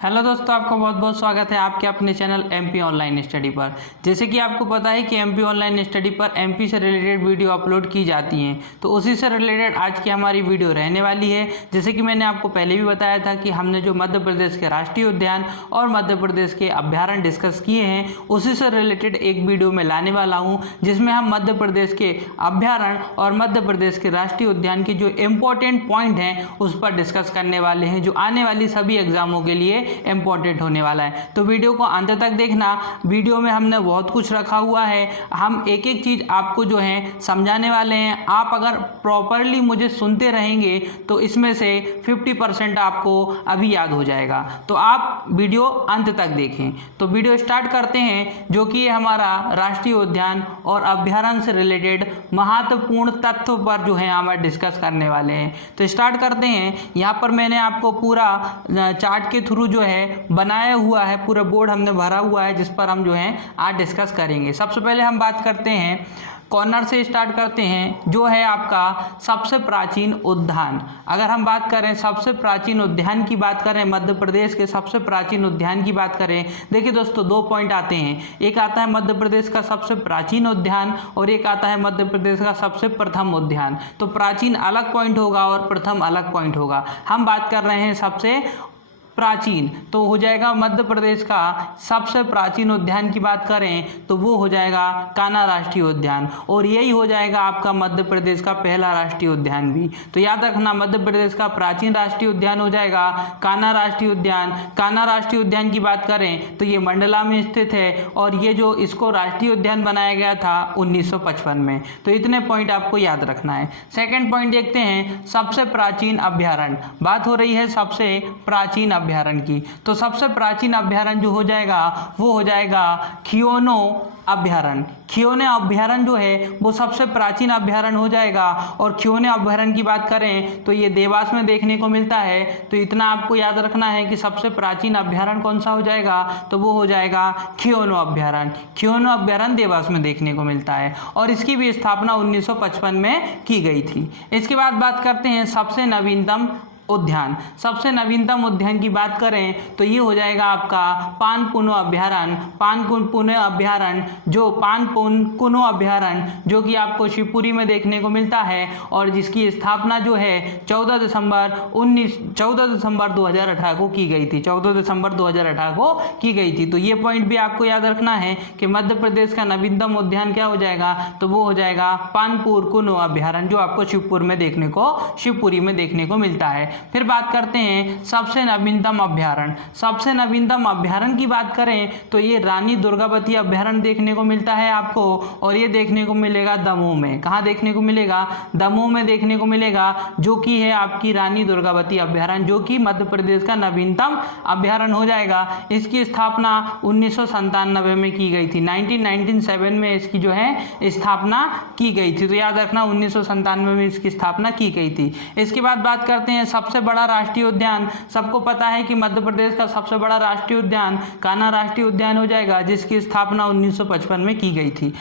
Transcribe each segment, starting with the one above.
Hello दोस्तों, आपका बहुत बहुत स्वागत है आपके अपने चैनल एमपी ऑनलाइन स्टडी पर। जैसे कि आपको पता है कि एमपी ऑनलाइन स्टडी पर एमपी से रिलेटेड वीडियो अपलोड की जाती हैं, तो उसी से रिलेटेड आज की हमारी वीडियो रहने वाली है। जैसे कि मैंने आपको पहले भी बताया था कि हमने जो मध्य प्रदेश के राष्ट्रीय उद्यान और मध्य प्रदेश के अभ्यारण्य डिस्कस किए हैं, उसी से रिलेटेड एक वीडियो में लाने वाला हूँ, जिसमें हम मध्य प्रदेश के अभ्यारण्य और मध्य प्रदेश के राष्ट्रीय उद्यान के जो इम्पोर्टेंट पॉइंट हैं उस पर डिस्कस करने वाले हैं, जो आने वाली सभी एग्जामों के लिए इम्पोर्टेंट होने वाला है। तो वीडियो को अंत तक देखना। वीडियो में हमने बहुत कुछ रखा हुआ है, हम एक एक चीज़ आपको जो है समझाने वाले हैं। आप अगर प्रॉपरली मुझे सुनते रहेंगे तो इसमें से 50% आपको अभी याद हो जाएगा। तो आप वीडियो अंत तक देखें। तो वीडियो स्टार्ट करते हैं, जो कि हमारा राष्ट्रीय उद्यान और अभ्यारण्य से रिलेटेड महत्वपूर्ण तथ्यों पर जो है हम डिस्कस करने वाले हैं। तो स्टार्ट करते हैं। यहाँ पर मैंने आपको पूरा चार्ट के थ्रू जो है बनाया हुआ है, पूरा बोर्ड हमने भरा हुआ है, जिस पर हम जो है आज डिस्कस करेंगे। सबसे पहले हम बात करते हैं, कॉर्नर से स्टार्ट करते हैं, जो है आपका सबसे प्राचीन उद्यान। अगर हम बात करें सबसे प्राचीन उद्यान की बात करें, मध्य प्रदेश के सबसे प्राचीन उद्यान की बात करें, देखिए दोस्तों दो पॉइंट आते हैं। एक आता है मध्य प्रदेश का सबसे प्राचीन उद्यान और एक आता है मध्य प्रदेश का सबसे प्रथम उद्यान। तो प्राचीन अलग पॉइंट होगा और प्रथम अलग पॉइंट होगा। हम बात कर रहे हैं सबसे प्राचीन, तो हो जाएगा मध्य प्रदेश का सबसे प्राचीन उद्यान की बात करें तो वो हो जाएगा कान्हा राष्ट्रीय उद्यान, और यही हो जाएगा आपका मध्य प्रदेश का पहला राष्ट्रीय उद्यान भी। तो याद रखना, मध्य प्रदेश का प्राचीन राष्ट्रीय उद्यान हो जाएगा कान्हा राष्ट्रीय उद्यान। कान्हा राष्ट्रीय उद्यान की बात करें तो ये मंडला में स्थित है, और ये जो इसको राष्ट्रीय उद्यान बनाया गया था 1955 में। तो इतने पॉइंट आपको याद रखना है। सेकेंड पॉइंट देखते हैं, सबसे प्राचीन अभ्यारण्य। बात हो रही है सबसे प्राचीन अभ्यारण्य की, तो सबसे प्राचीन अभ्यारण्य जो हो जाएगा वो हो जाएगा खियोनो अभ्यारण्य। खियोने अभ्यारण्य जो है वो सबसे प्राचीन अभ्यारण्य हो जाएगा। और खियोने अभ्यारण्य की बात करें तो ये देवास में देखने को मिलता है। तो इतना आपको याद रखना है कि सबसे प्राचीन अभ्यारण्य कौन सा हो जाएगा, तो वो हो जाएगा खियोनो अभ्यारण्य। खियोनो अभ्यारण्य देवास में देखने को मिलता है, और इसकी भी स्थापना 1955 में की गई थी। इसके बाद बात करते हैं सबसे नवीनतम उद्यान। सबसे नवीनतम उद्यान की बात करें तो ये हो जाएगा आपका पानकुनो अभ्यारण्य। पानकुनो अभ्यारण्य जो कि आपको शिवपुरी में देखने को मिलता है, और जिसकी स्थापना जो है 14 दिसंबर 2018 को की गई थी। 14 दिसंबर 2018 को की गई थी। तो ये पॉइंट भी आपको याद रखना है कि मध्य प्रदेश का नवीनतम उद्यान क्या हो जाएगा, तो वो हो जाएगा पानकुनो अभ्यारण्य, जो आपको शिवपुरी में देखने को मिलता है। फिर बात करते हैं सबसे नवीनतम अभ्यारण्य। सबसे नवीनतम अभ्यारण्य की बात करें तो ये रानी दुर्गावती अभ्यारण्य देखने को मिलता है आपको, और ये देखने को मिलेगा दमोह में। कहाँ देखने को मिलेगा, दमोह में देखने को मिलेगा, जो कि है आपकी रानी दुर्गावती अभ्यारण्य, जो कि मध्य प्रदेश का नवीनतम अभ्यारण्य हो जाएगा। इसकी स्थापना 1997 में की गई थी। 1997 में इसकी जो है स्थापना की गई थी। तो याद रखना 1997 में इसकी स्थापना की गई थी। इसके बाद बात करते हैं सबसे बड़ा राष्ट्रीय उद्यान। सबको पता है कि मध्य प्रदेश का सबसे बड़ा राष्ट्रीय उद्यान कान्हा राष्ट्रीय उद्यान हो जाएगा, जिसकी स्थापना 1955 में की गई थी।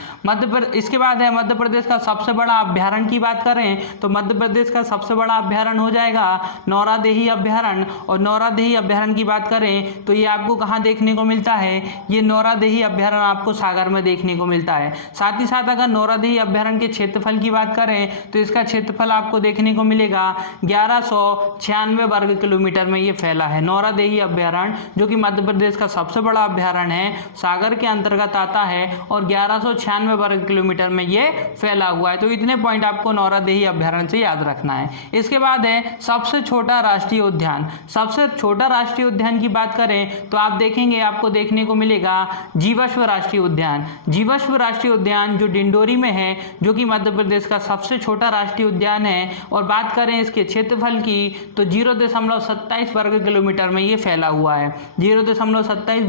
इसके बाद है मध्य प्रदेश का सबसे बड़ा अभ्यारण्य की बात करें तो मध्य प्रदेश का सबसे बड़ा अभ्यारण्य हो जाएगा नौरादेही अभ्यारण्य। और नौरादेही अभ्यारण्य की बात करें तो ये आपको कहाँ देखने को मिलता है, ये नौरादेही अभ्यारण्य आपको सागर में देखने को मिलता है। साथ ही साथ अगर नौरादेही अभ्यारण्य के क्षेत्रफल की बात करें तो इसका क्षेत्रफल आपको देखने को मिलेगा 1196 वर्ग किलोमीटर में ये फैला है। नौरादेही अभ्यारण्य, जो कि मध्य प्रदेश का सबसे बड़ा अभ्यारण्य है, सागर के अंतर्गत आता है, और 1196 वर्ग किलोमीटर में ये फैला हुआ है। तो इतने पॉइंट आपको नौरादेही अभ्यारण्य से याद रखना है। इसके बाद है सबसे छोटा राष्ट्रीय उद्यान। सबसे छोटा राष्ट्रीय उद्यान की बात करें तो आप देखेंगे, आपको देखने को मिलेगा जीवाश्म राष्ट्रीय उद्यान। जीवाश्म राष्ट्रीय उद्यान जो डिंडोरी में है, जो कि मध्य प्रदेश का सबसे छोटा राष्ट्रीय उद्यान है। और बात करें इसके क्षेत्रफल की तो 0.27 वर्ग किलोमीटर में ये फैला हुआ है। 0.27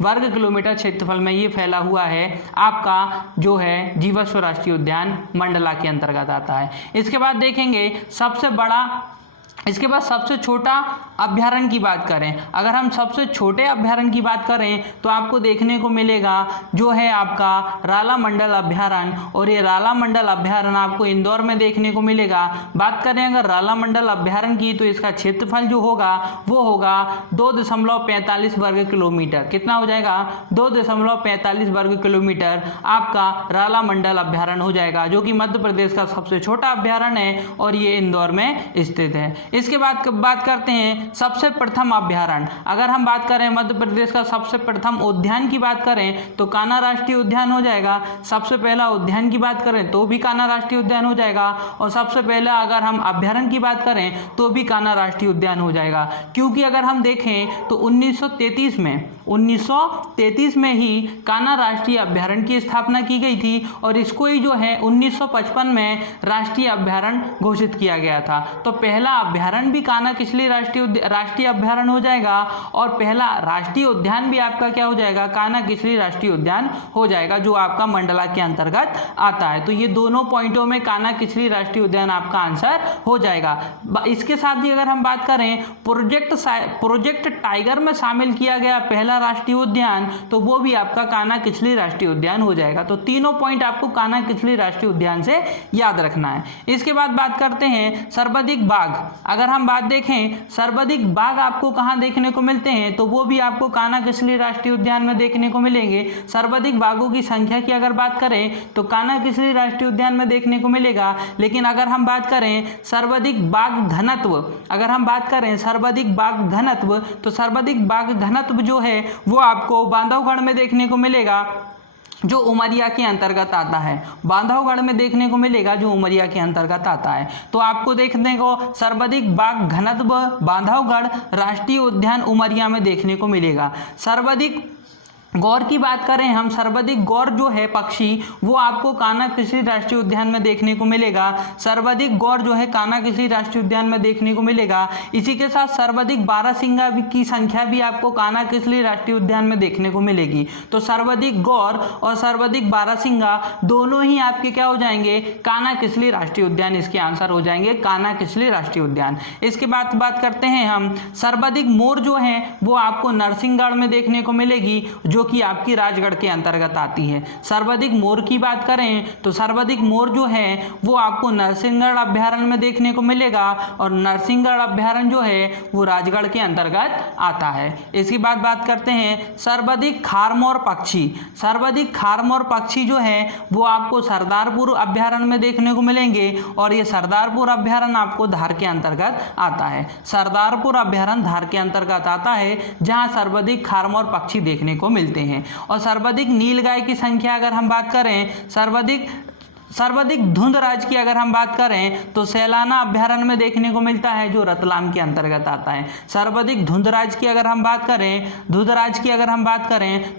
वर्ग किलोमीटर क्षेत्रफल में ये फैला हुआ है आपका जो है जीवाश्म राष्ट्रीय उद्यान, मंडला के अंतर्गत आता है। इसके बाद देखेंगे सबसे बड़ा इसके बाद सबसे छोटा अभयारण्य की बात करें, अगर हम सबसे छोटे अभयारण्य की बात करें तो आपको देखने को मिलेगा जो है आपका रालामंडल अभयारण्य, और ये रालामंडल अभयारण्य आपको इंदौर में देखने को मिलेगा। बात करें अगर रालामंडल अभयारण्य की तो इसका क्षेत्रफल जो होगा वो होगा 2.45 वर्ग किलोमीटर। कितना हो जाएगा? 2.45 वर्ग किलोमीटर आपका रालामंडल अभयारण्य हो जाएगा, जो कि मध्य प्रदेश का सबसे छोटा अभयारण्य है और ये इंदौर में स्थित है। इसके बाद बात करते हैं सबसे प्रथम अभयारण्य। अगर हम बात करें मध्य प्रदेश का सबसे प्रथम उद्यान की बात करें तो कान्हा राष्ट्रीय उद्यान हो जाएगा। सबसे पहला उद्यान की बात करें तो भी कान्हा राष्ट्रीय उद्यान हो जाएगा, और सबसे पहला अगर हम अभयारण्य की बात करें तो भी कान्हा राष्ट्रीय उद्यान हो जाएगा। क्योंकि अगर हम देखें तो 1933 में ही कान्हा राष्ट्रीय अभयारण्य की स्थापना की गई थी, और इसको ही जो है 1955 में राष्ट्रीय अभयारण्य घोषित किया गया था। तो पहला अभयारण्य भी कान्हा किसली राष्ट्रीय अभयारण्य हो जाएगा, और पहला राष्ट्रीय उद्यान भी आपका क्या हो जाएगा? कान्हा किसली राष्ट्रीय उद्यान हो जाएगा, जो आपका मंडला के अंतर्गत आता है। तो ये दोनों पॉइंटों में कान्हा किसली राष्ट्रीय उद्यान आपका आंसर हो जाएगा। इसके साथ ही अगर हम बात करें प्रोजेक्ट टाइगर में शामिल किया गया पहला राष्ट्रीय उद्यान, तो वो भी आपका कान्हा किसली राष्ट्रीय उद्यान हो जाएगा। तो तीनों पॉइंट आपको कान्हा किसली राष्ट्रीय उद्यान से याद रखना है। इसके बाद बात करते हैं सर्वाधिक बाघ। अगर हम बात देखें सर्वाधिक बाघ आपको कहां देखने को मिलते हैं, तो वो भी आपको कान्हा किसली राष्ट्रीय उद्यान में देखने को मिलेंगे। सर्वाधिक बाघों की संख्या की अगर बात करें तो कान्हा किसली राष्ट्रीय उद्यान में देखने को मिलेगा। लेकिन अगर हम बात करें सर्वाधिक बाघ घनत्व, अगर हम बात करें सर्वाधिक बाघ घनत्व, तो सर्वाधिक बाघ घनत्व जो है वो आपको बांधवगढ़ में देखने को मिलेगा, जो उमरिया के अंतर्गत आता है। बांधवगढ़ में देखने को मिलेगा, जो उमरिया के अंतर्गत आता है। तो आपको देखने को सर्वाधिक बाघ घनत्व बांधवगढ़ राष्ट्रीय उद्यान उमरिया में देखने को मिलेगा। सर्वाधिक गौर की बात करें हम, सर्वाधिक गौर जो है पक्षी वो आपको कान्हा किसली राष्ट्रीय उद्यान में देखने को मिलेगा। सर्वाधिक गौर जो है कान्हा किसली राष्ट्रीय उद्यान में देखने को मिलेगा। इसी के साथ सर्वाधिक बारहसिंगा की संख्या भी आपको कान्हा किसली राष्ट्रीय उद्यान में देखने को मिलेगी। तो सर्वाधिक गौर और सर्वाधिक बारहसिंगा दोनों ही आपके क्या हो जाएंगे? कान्हा किसली राष्ट्रीय उद्यान इसके आंसर हो जाएंगे, कान्हा किसली राष्ट्रीय उद्यान। इसके बाद बात करते हैं हम सर्वाधिक मोर जो है वो आपको नरसिंहगढ़ में देखने को मिलेगी, जो कि आपकी राजगढ़ के अंतर्गत आती है। सर्वाधिक मोर की बात करें तो सर्वाधिक मोर जो है वो आपको नरसिंहगढ़ अभयारण्य में देखने को मिलेगा, और नरसिंहगढ़ अभयारण्य जो है वो राजगढ़ के अंतर्गत आता है। इसके बाद बात करते हैं सर्वाधिक खारमोर पक्षी। सर्वाधिक खारमोर पक्षी जो है वो आपको सरदारपुर अभयारण्य में देखने को मिलेंगे, और ये सरदारपुर अभयारण्य आपको धार के अंतर्गत आता है। सरदारपुर अभयारण्य धार के अंतर्गत आता है, जहां सर्वाधिक खारमोर पक्षी देखने को मिलते हैं। और सर्वाधिक नीलगाय की संख्या अगर हम बात करें, सर्वाधिक धुंधराज की अगर हम बात करें तो सैलाना अभयारण्य में देखने को मिलता है, जो रतलाम के अंतर्गत आता है। सर्वाधिक धुंधराज की अगर हम बात करें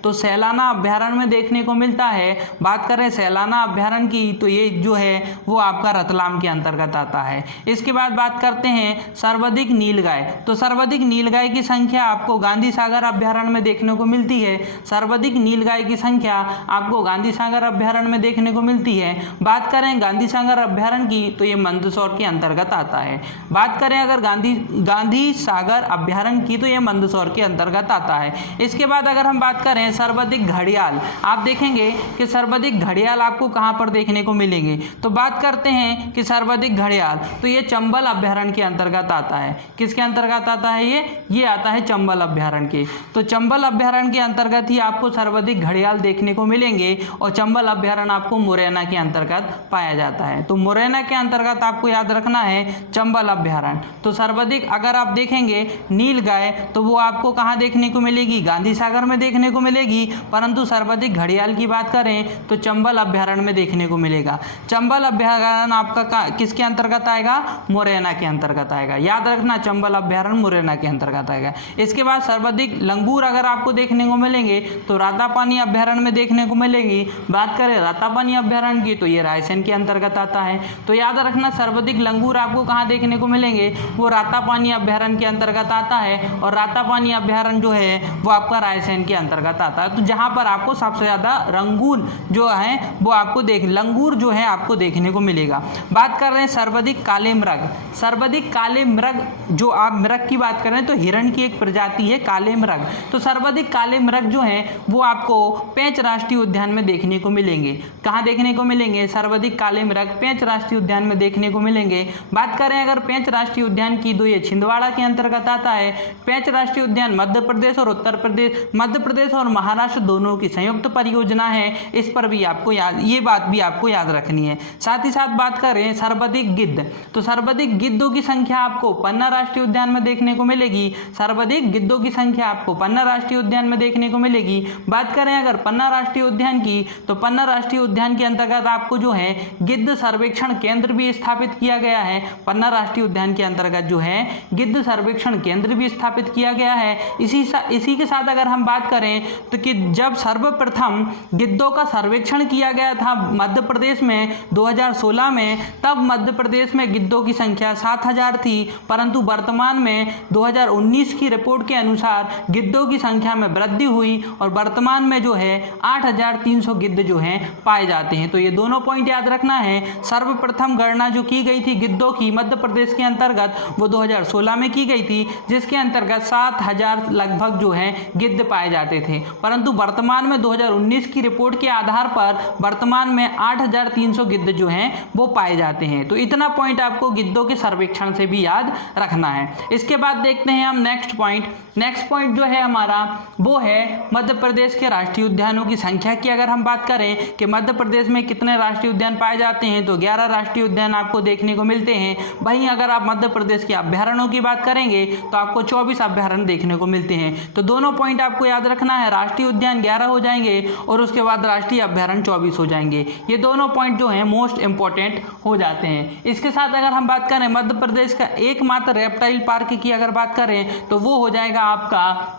तो सैलाना अभयारण्य में देखने को मिलता है। बात करें सैलाना अभयारण्य की तो ये जो है वो आपका रतलाम के अंतर्गत आता है। इसके बाद बात करते हैं सर्वाधिक नीलगाय। तो सर्वाधिक नीलगाय की संख्या आपको गांधी सागर अभयारण्य में देखने को मिलती है। सर्वाधिक नीलगाय की संख्या आपको गांधी सागर अभयारण्य में देखने को मिलती है। बात करें गांधी सागर अभयारण्य की तो ये मंदसौर के अंतर्गत आता है। बात करें अगर गांधी सागर अभयारण्य की तो ये मंदसौर के अंतर्गत आता है। इसके बाद अगर हम बात करें सर्वाधिक घड़ियाल, आप देखेंगे कि सर्वाधिक घड़ियाल आपको कहां पर देखने को मिलेंगे। तो बात करते हैं कि सर्वाधिक घड़ियाल तो ये चंबल अभयारण्य के अंतर्गत आता है। किसके अंतर्गत आता है? ये आता है चंबल अभयारण्य के। तो चंबल अभयारण्य के अंतर्गत ही आपको सर्वाधिक घड़ियाल देखने को मिलेंगे, और चंबल अभयारण्य आपको मुरैना के अंतर्गत पाया जाता है। तो मुरैना के अंतर्गत आपको याद रखना है चंबल अभयारण्य। तो सर्वाधिक अगर आप देखेंगे नीलगाय तो वो आपको कहां देखने को मिलेगी? गांधी सागर में देखने को मिलेगी, परंतु सर्वाधिक घड़ियाल की बात करें तो चंबल अभयारण्य में देखने को मिलेगा। चंबल अभयारण्य आपका किसके अंतर्गत आएगा? मुरैना के अंतर्गत आएगा। याद रखना चंबल अभयारण्य मुरैना के अंतर्गत आएगा। इसके बाद सर्वाधिक लंगूर अगर आपको देखने को मिलेंगे तो रातापानी अभयारण्य में देखने को मिलेगी। बात करें रातापानी अभयारण्य की तो ये ये रायसेन के अंतर्गत आता है। तो याद रखना सर्वाधिक लंगूर आपको कहाँ देखने को मिलेंगे, वो रातापानी अभ्यारण्य के अंतर्गत आता है, और रातापानी अभ्यारण्य जो है वो आपका रायसेन के अंतर्गत आता है। तो जहाँ पर आपको सबसे ज़्यादा रंगून जो है वो आपको लंगूर जो है आपको देखने को मिलेगा। बात कर रहे हैं सर्वाधिक काले मृग। सर्वाधिक काले मृग, जो आप मृग की बात कर रहे हैं तो हिरण की एक प्रजाति है काले मृग। तो सर्वाधिक काले मृग जो है वो आपको पेंच राष्ट्रीय उद्यान में देखने को मिलेंगे। कहाँ देखने को मिलेंगे, सर्वाधिक काले मृग पेंच राष्ट्रीय उद्यान में देखने को मिलेंगे। बात करें अगर पेंच राष्ट्रीय उद्यान की तो ये छिंदवाड़ा के अंतर्गत आता है। पेंच राष्ट्रीय उद्यान मध्य प्रदेश और उत्तर प्रदेश, मध्य प्रदेश और महाराष्ट्र दोनों की संयुक्त परियोजना है। इस पर भी आपको ये बात भी आपको याद रखनी है। साथ ही साथ बात करें सर्वाधिक गिद्ध, तो सर्वाधिक गिद्धों की संख्या आपको पन्ना राष्ट्रीय उद्यान में देखने को मिलेगी। सर्वाधिक गिद्धों की संख्या आपको पन्ना राष्ट्रीय उद्यान में देखने को मिलेगी। बात करें अगर पन्ना राष्ट्रीय उद्यान की तो पन्ना राष्ट्रीय उद्यान के अंतर्गत आपको जो है गिद्ध सर्वेक्षण केंद्र भी स्थापित किया गया है। पन्ना राष्ट्रीय उद्यान के अंतर्गत जो है गिद्ध सर्वेक्षण केंद्र भी स्थापित किया गया है। इसी के साथ अगर हम बात करें तो कि जब सर्वप्रथम गिद्धों का सर्वेक्षण किया गया था मध्य प्रदेश में 2016 में, तब मध्य प्रदेश में गिद्धों की संख्या 7000 थी, परंतु वर्तमान में 2019 की रिपोर्ट के अनुसार गिद्धों की संख्या में वृद्धि हुई और वर्तमान में जो है 8300 गिद्ध जो हैं पाए जाते हैं। तो ये दोनों पॉइंट याद रखना है। सर्वप्रथम गणना जो की गई थी गिद्धों की मध्य प्रदेश के अंतर्गत वो 2016 में की गई थी, जिसके अंतर्गत 7000 लगभग जो है गिद्ध पाए जाते थे, परंतु वर्तमान में 2019 की रिपोर्ट के आधार पर वर्तमान में 8300 गिद्ध जो हैं वो पाए जाते हैं। तो इतना पॉइंट आपको गिद्धों के सर्वेक्षण से भी याद रखना है। इसके बाद देखते हैं हम नेक्स्ट पॉइंट जो है हमारा वो है मध्य प्रदेश के राष्ट्रीय उद्यानों की संख्या की। अगर हम बात करें कि मध्य प्रदेश में कितने राष्ट्रीय उद्यान पाए जाते हैं तो 11 राष्ट्रीय उद्यान आपको देखने को मिलते हैं। वहीं अगर आप मध्य प्रदेश के अभ्यारण्यों की बात करेंगे तो आपको 24 अभ्यारण्य देखने को मिलते हैं। तो दोनों पॉइंट आपको याद रखना है, राष्ट्रीय उद्यान 11 हो जाएंगे और उसके बाद राष्ट्रीय अभ्यारण्य 24 हो जाएंगे। ये दोनों पॉइंट जो हैं मोस्ट इंपॉर्टेंट हो जाते हैं। इसके साथ अगर हम बात करें मध्य प्रदेश का एकमात्र रेप्टाइल पार्क की अगर बात करें तो वो हो जाएगा आपका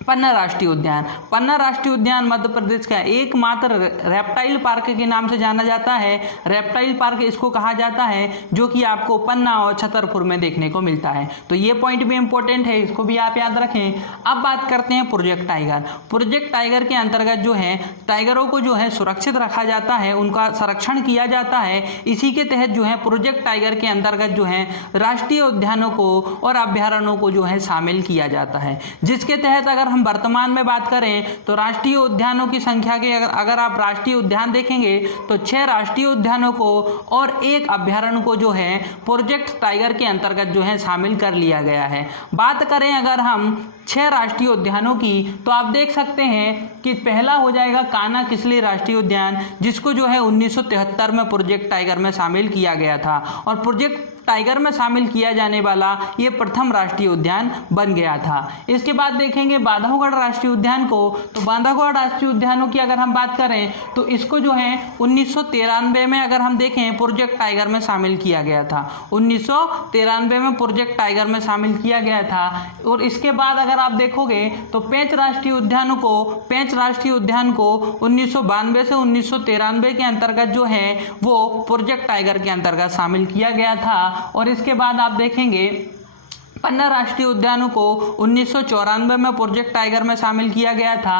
पन्ना राष्ट्रीय उद्यान। पन्ना राष्ट्रीय उद्यान मध्य प्रदेश का एकमात्र रेप्टाइल पार्क के नाम से जाना जाता है। रेप्टाइल पार्क इसको कहा जाता है, जो कि आपको पन्ना और छतरपुर में देखने को मिलता है। तो ये पॉइंट भी इंपॉर्टेंट है, इसको भी आप याद रखें। अब बात करते हैं प्रोजेक्ट टाइगर। प्रोजेक्ट टाइगर के अंतर्गत जो है टाइगरों को जो है सुरक्षित रखा जाता है, उनका संरक्षण किया जाता है। इसी के तहत जो है प्रोजेक्ट टाइगर के अंतर्गत जो है राष्ट्रीय उद्यानों को और अभ्यारण्यों को जो है शामिल किया जाता है, जिसके तहत अगर हम वर्तमान में बात करें तो राष्ट्रीय उद्यानों की संख्या के अगर आप राष्ट्रीय उद्यान देखेंगे तो 6 राष्ट्रीय उद्यानों को और 1 अभ्यारण्य को जो है प्रोजेक्ट टाइगर के अंतर्गत जो है शामिल कर लिया गया है। बात करें अगर हम 6 राष्ट्रीय उद्यानों की तो आप देख सकते हैं कि पहला हो जाएगा कान्हा किसली राष्ट्रीय उद्यान, जिसको जो है 1973 में प्रोजेक्ट टाइगर में शामिल किया गया था और प्रोजेक्ट टाइगर में शामिल किया जाने वाला ये प्रथम राष्ट्रीय उद्यान बन गया था। इसके बाद देखेंगे बांधवगढ़ राष्ट्रीय उद्यान को, तो बांधवगढ़ राष्ट्रीय उद्यानों की अगर हम बात करें तो इसको जो है 1993 में अगर हम देखें प्रोजेक्ट टाइगर में शामिल किया गया था। 1993 में प्रोजेक्ट टाइगर में शामिल किया गया था। और इसके बाद अगर आप देखोगे तो पेंच राष्ट्रीय उद्यान को 1992 से 1993 के अंतर्गत जो है वो प्रोजेक्ट टाइगर के अंतर्गत शामिल किया गया था। और इसके बाद आप देखेंगे पन्ना राष्ट्रीय उद्यानों को 1994 में प्रोजेक्ट टाइगर में शामिल किया गया था।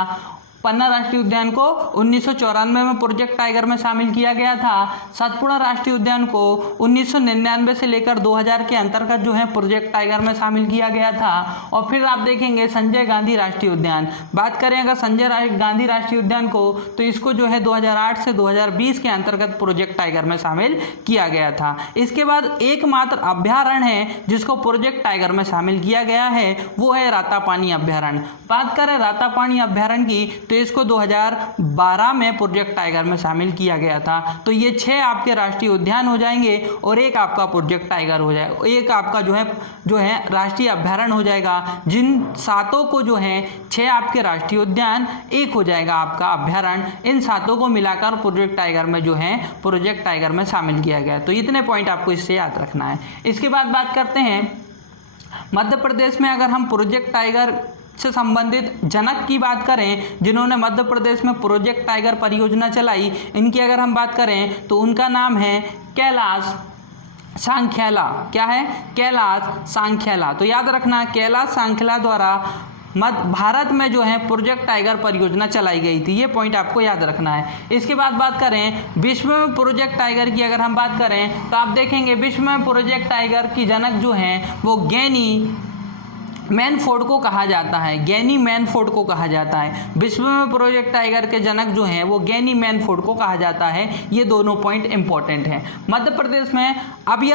पन्ना राष्ट्रीय उद्यान को 1994 में प्रोजेक्ट टाइगर में शामिल किया गया था। सतपुड़ा राष्ट्रीय उद्यान को 1999 से लेकर 2000 के अंतर्गत जो है प्रोजेक्ट टाइगर में शामिल किया गया था। और फिर आप देखेंगे संजय गांधी राष्ट्रीय उद्यान। बात करें अगर संजय गांधी राष्ट्रीय उद्यान को तो इसको जो है 2008 से 2020 के अंतर्गत प्रोजेक्ट टाइगर में शामिल किया गया था। इसके बाद एकमात्र अभ्यारण्य है जिसको प्रोजेक्ट टाइगर में शामिल किया गया है, वो है रातापानी अभ्यारण्य। बात करें रातापानी अभ्यारण्य की तो इसको 2012 में प्रोजेक्ट टाइगर में शामिल किया गया था। तो ये 6 आपके राष्ट्रीय उद्यान हो जाएंगे और एक आपका प्रोजेक्ट टाइगर हो जाएगा, एक आपका जो है राष्ट्रीय अभ्यारण्य हो जाएगा। जिन 7 को जो है 6 आपके राष्ट्रीय उद्यान, एक हो जाएगा आपका अभ्यारण्य। इन 7 को मिलाकर प्रोजेक्ट टाइगर में जो है प्रोजेक्ट टाइगर में शामिल किया गया। तो इतने पॉइंट आपको इससे याद रखना है। इसके बाद बात करते हैं मध्य प्रदेश में अगर हम प्रोजेक्ट टाइगर से संबंधित जनक की बात करें, जिन्होंने मध्य प्रदेश में प्रोजेक्ट टाइगर परियोजना चलाई, इनकी अगर हम बात करें तो उनका नाम है कैलाश सांख्याला। क्या है? कैलाश सांख्याला। तो याद रखना, कैलाश सांख्याला द्वारा मध्य भारत में जो है प्रोजेक्ट टाइगर परियोजना चलाई गई थी, ये पॉइंट आपको याद रखना है। इसके बाद बात करें विश्व में प्रोजेक्ट टाइगर की, अगर हम बात करें तो आप देखेंगे विश्व में प्रोजेक्ट टाइगर की जनक जो हैं वो गैनी मैनफोर्ड को कहा जाता है। गैनी मैनफोर्ड को कहा जाता है। विश्व में प्रोजेक्ट टाइगर के जनक जो हैं वो गैनी मैनफोर्ड को कहा जाता है। ये दोनों पॉइंट इंपॉर्टेंट हैं। मध्य प्रदेश में अभी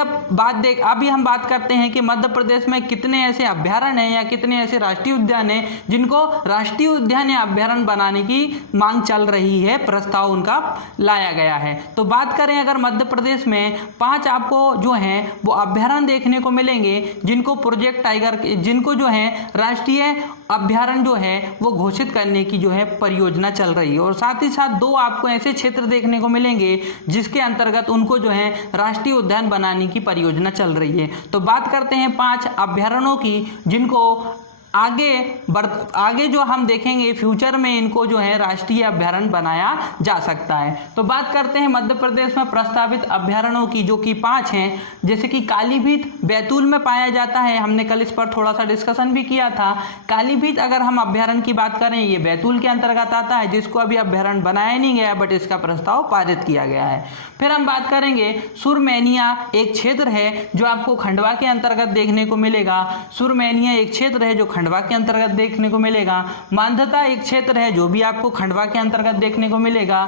हम बात करते हैं कि मध्य प्रदेश में कितने ऐसे अभ्यारण्य हैं या कितने ऐसे राष्ट्रीय उद्यान हैं जिनको राष्ट्रीय उद्यान या अभ्यारण्य बनाने की मांग चल रही है, प्रस्ताव उनका लाया गया है। तो बात करें अगर मध्य प्रदेश में 5 आपको जो हैं वो अभ्यारण्य देखने को मिलेंगे जिनको प्रोजेक्ट टाइगर, जिनको जो है राष्ट्रीय अभ्यारण्य जो है वो घोषित करने की जो है परियोजना चल रही है। और साथ ही साथ 2 आपको ऐसे क्षेत्र देखने को मिलेंगे जिसके अंतर्गत उनको जो है राष्ट्रीय उद्यान बनाने की परियोजना चल रही है। तो बात करते हैं 5 अभ्यारण्यों की जिनको आगे जो हम देखेंगे फ्यूचर में इनको जो है राष्ट्रीय अभ्यारण्य बनाया जा सकता है। तो बात करते हैं मध्य प्रदेश में प्रस्तावित अभ्यारण्यों की, जो कि 5 हैं। जैसे कि कालीभीत बैतूल में पाया जाता है, हमने कल इस पर थोड़ा सा डिस्कशन भी किया था। कालीभीत अगर हम अभ्यारण्य की बात करें, ये बैतूल के अंतर्गत आता है, जिसको अभी अभ्यारण्य बनाया नहीं गया बट इसका प्रस्ताव पारित किया गया है। फिर हम बात करेंगे सुरमैनिया, एक क्षेत्र है जो आपको खंडवा के अंतर्गत देखने को मिलेगा। सुरमैनिया एक क्षेत्र है जो खंडवा के अंतर्गत देखने को मिलेगा। मांधाता एक क्षेत्र है जो भी आपको खंडवा के अंतर्गत देखने को मिलेगा।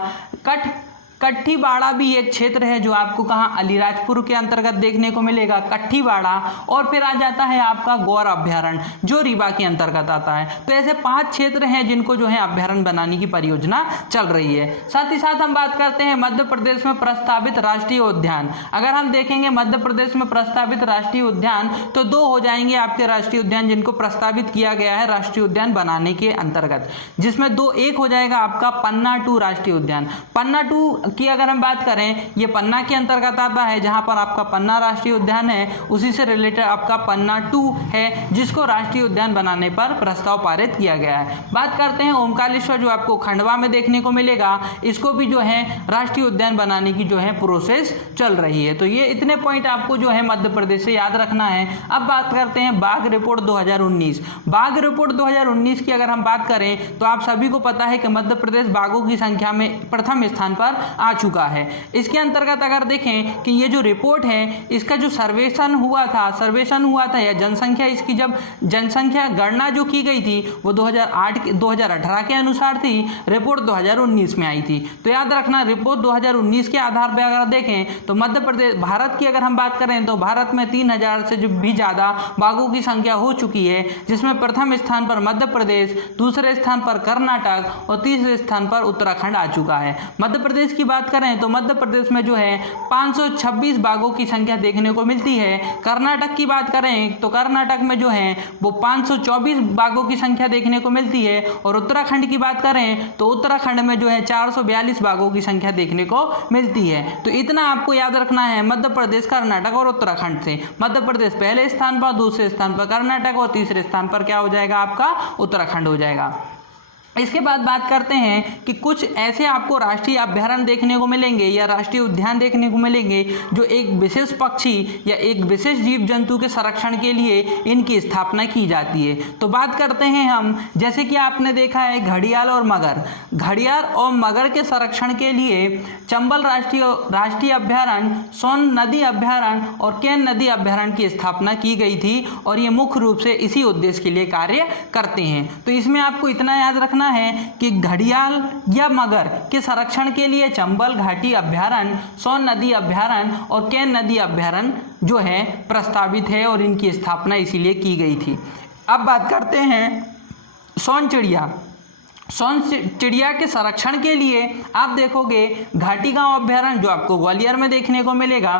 कट्ठीबाड़ा भी एक क्षेत्र है जो आपको कहाँ, अलीराजपुर के अंतर्गत देखने को मिलेगा, कट्ठीबाड़ा। और फिर आ जाता है आपका गौर अभ्यारण्य जो रीवा के अंतर्गत आता है। तो ऐसे 5 क्षेत्र हैं जिनको जो है अभ्यारण्य बनाने की परियोजना चल रही है। साथ ही साथ हम बात करते हैं मध्य प्रदेश में प्रस्तावित राष्ट्रीय उद्यान। अगर हम देखेंगे मध्य प्रदेश में प्रस्तावित राष्ट्रीय उद्यान तो 2 हो जाएंगे आपके राष्ट्रीय उद्यान जिनको प्रस्तावित किया गया है राष्ट्रीय उद्यान बनाने के अंतर्गत, जिसमें 2 एक हो जाएगा आपका पन्ना 2 राष्ट्रीय उद्यान। पन्ना 2 की अगर हम बात करें, ये पन्ना के अंतर्गत आता है, जहां पर आपका पन्ना राष्ट्रीय उद्यान है उसी से रिलेटेड आपका पन्ना 2 है जिसको राष्ट्रीय उद्यान बनाने पर प्रस्ताव पारित किया गया है। बात करते हैं ओमकारेश्वर जो आपको खंडवा में देखने को मिलेगा, इसको भी जो है राष्ट्रीय उद्यान बनाने की जो है प्रोसेस चल रही है। तो ये इतने पॉइंट आपको जो है मध्य प्रदेश से याद रखना है। अब बात करते हैं बाघ रिपोर्ट 2019। बाघ रिपोर्ट 2019 की अगर हम बात करें तो आप सभी को पता है कि मध्य प्रदेश बाघों की संख्या में प्रथम स्थान पर आ चुका है। इसके अंतर्गत अगर देखें कि ये जो रिपोर्ट है इसका जो सर्वेक्षण हुआ था या जनसंख्या, इसकी जब जनसंख्या गणना जो की गई थी वो 2018 के अनुसार थी, रिपोर्ट 2019 में आई थी। तो याद रखना रिपोर्ट 2019 के आधार पर अगर देखें तो मध्य प्रदेश, भारत की अगर हम बात करें तो भारत में 3000 से जो भी ज़्यादा बाघों की संख्या हो चुकी है, जिसमें प्रथम स्थान पर मध्य प्रदेश, दूसरे स्थान पर कर्नाटक और तीसरे स्थान पर उत्तराखंड आ चुका है। मध्य प्रदेश की बात करें तो मध्य प्रदेश में जो है 526 बाघों की संख्या देखने को मिलती है। कर्नाटक की बात करें तो कर्नाटक में जो है वो 524 बाघों की संख्या देखने को मिलती है। और उत्तराखंड की बात करें तो उत्तराखंड में जो है 442 बाघों की संख्या देखने को मिलती है। तो इतना आपको याद रखना है मध्य प्रदेश, कर्नाटक और उत्तराखंड से। मध्य प्रदेश पहले स्थान पर, दूसरे स्थान पर कर्नाटक और तीसरे स्थान पर क्या हो जाएगा आपका, उत्तराखंड हो जाएगा। इसके बाद बात करते हैं कि कुछ ऐसे आपको राष्ट्रीय अभ्यारण्य देखने को मिलेंगे या राष्ट्रीय उद्यान देखने को मिलेंगे जो एक विशेष पक्षी या एक विशेष जीव जंतु के संरक्षण के लिए इनकी स्थापना की जाती है। तो बात करते हैं हम, जैसे कि आपने देखा है घड़ियाल और मगर। घड़ियाल और मगर के संरक्षण के लिए चंबल राष्ट्रीय अभ्यारण्य, सोन नदी अभ्यारण्य और केन नदी अभ्यारण्य की स्थापना की गई थी और ये मुख्य रूप से इसी उद्देश्य के लिए कार्य करते हैं। तो इसमें आपको इतना याद रखना है कि घड़ियाल या मगर के संरक्षण के लिए चंबल घाटी अभ्यारण्य, सोन नदी अभ्यारण्य और केन नदी अभ्यारण्य जो है प्रस्तावित है और इनकी स्थापना इसीलिए की गई थी। अब बात करते हैं सोन चिड़िया के संरक्षण के लिए आप देखोगे घाटी गांव अभ्यारण्य जो आपको ग्वालियर में देखने को मिलेगा,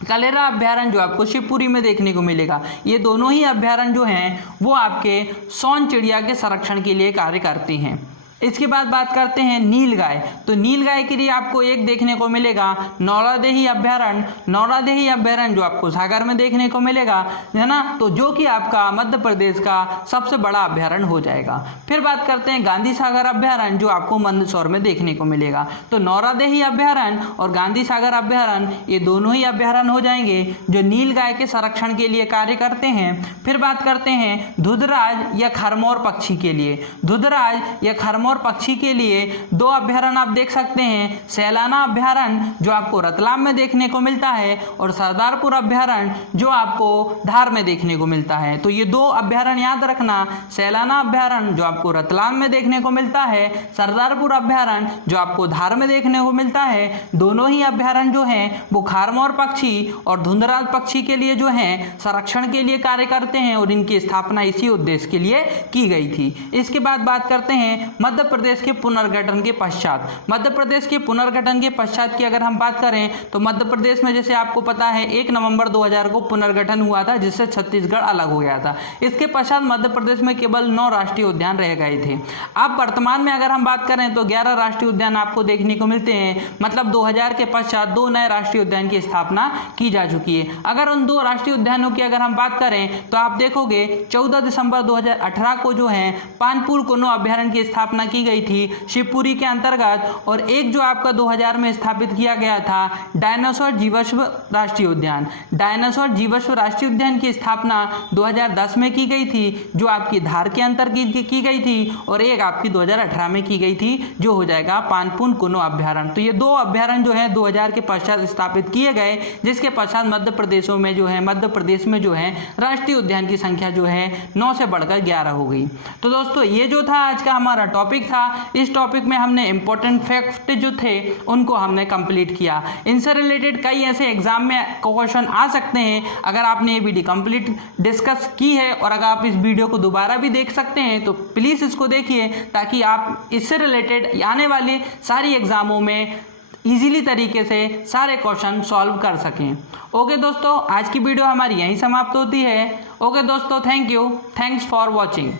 कलेरा अभ्यारण्य जो आपको शिवपुरी में देखने को मिलेगा। ये दोनों ही अभ्यारण्य जो हैं वो आपके सोन चिड़िया के संरक्षण के लिए कार्य करते हैं। इसके बाद बात करते हैं नीलगाय। तो नीलगाय के लिए आपको एक देखने को मिलेगा नौरादेही अभ्यारण्य। नौरादेही अभ्यारण्य जो आपको सागर में देखने को मिलेगा, है ना, तो जो कि आपका मध्य प्रदेश का सबसे बड़ा अभ्यारण्य हो जाएगा। फिर बात करते हैं गांधी सागर अभ्यारण्य जो आपको मंदसौर में देखने को मिलेगा। तो नौरादेही अभ्यारण्य और गांधी सागर अभ्यारण्य ये दोनों ही अभ्यारण्य हो जाएंगे जो नीलगाय के संरक्षण के लिए कार्य करते हैं। फिर बात करते हैं धुधराज या खरमोर पक्षी के लिए। धुधराज या खरमोर पक्षी के लिए दो अभ्यारण्य आप देख सकते हैं, सैलाना अभ्यारण्य जो आपको रतलाम में देखने को मिलता है और सरदारपुर अभ्यारण्य जो आपको धार में देखने को मिलता है। तो ये दो अभ्यारण्य याद रखना, सैलाना अभ्यारण्य जो आपको रतलाम में देखने को मिलता है, सरदारपुर अभ्यारण्य जो आपको धार में देखने को मिलता है। दोनों ही अभ्यारण्य जो हैं वो खरमोर पक्षी और धुंधराज पक्षी के लिए जो हैं संरक्षण के लिए कार्य करते हैं और इनकी स्थापना इसी उद्देश्य के लिए की गई थी। इसके बाद बात करते हैं मध्य प्रदेश के पुनर्गठन के पश्चात। मध्य प्रदेश के पुनर्गठन के पश्चात की अगर हम बात करें तो मध्य प्रदेश में जैसे आपको पता है 1 नवंबर 2000 को पुनर्गठन हुआ था जिससे छत्तीसगढ़ अलग हो गया था। इसके पश्चात मध्य प्रदेश में केवल 9 राष्ट्रीय उद्यान रह गए थे। अब वर्तमान में अगर हम बात करें तो 11 राष्ट्रीय उद्यान आपको देखने को मिलते हैं, मतलब 2000 के पश्चात 2 नए राष्ट्रीय उद्यान की स्थापना की जा चुकी है। अगर उन 2 राष्ट्रीय उद्यानों की अगर हम बात करें तो आप देखोगे 14 दिसंबर 2018 को जो है पानपुर कुनो अभ्यारण्य की स्थापना की गई थी शिवपुरी के अंतर्गत, और एक जो आपका 2000 में स्थापित किया गया था डायनासोर जीवाश्म राष्ट्रीय उद्यान। डायनासोर जीवाश्म राष्ट्रीय उद्यान की स्थापना 2010 में की गई थी जो आपकी धार के अंतर्गत की गई थी, और एक आपकी 2018 में की गई थी जो हो जाएगा पानपुर कुनो अभ्यारण्य। तो ये 2 अभ्यारण्य जो है 2000 के पश्चात स्थापित किए गए, जिसके पश्चात मध्य प्रदेश में जो है राष्ट्रीय उद्यान की संख्या जो है 9 से बढ़कर 11 हो गई। तो दोस्तों ये जो था आज का हमारा टॉपिक था। इस टॉपिक में हमने इंपॉर्टेंट फैक्ट जो थे उनको हमने कंप्लीट किया। इनसे रिलेटेड कई ऐसे एग्जाम में क्वेश्चन आ सकते हैं। अगर आपने ये वीडियो कंप्लीट डिस्कस की है और अगर आप इस वीडियो को दोबारा भी देख सकते हैं तो प्लीज़ इसको देखिए ताकि आप इससे रिलेटेड आने वाली सारी एग्जामों में इजीली तरीके से सारे क्वेश्चन सॉल्व कर सकें। ओके दोस्तों, आज की वीडियो हमारी यहीं समाप्त होती है। ओके दोस्तों, thank you, thanks for watching.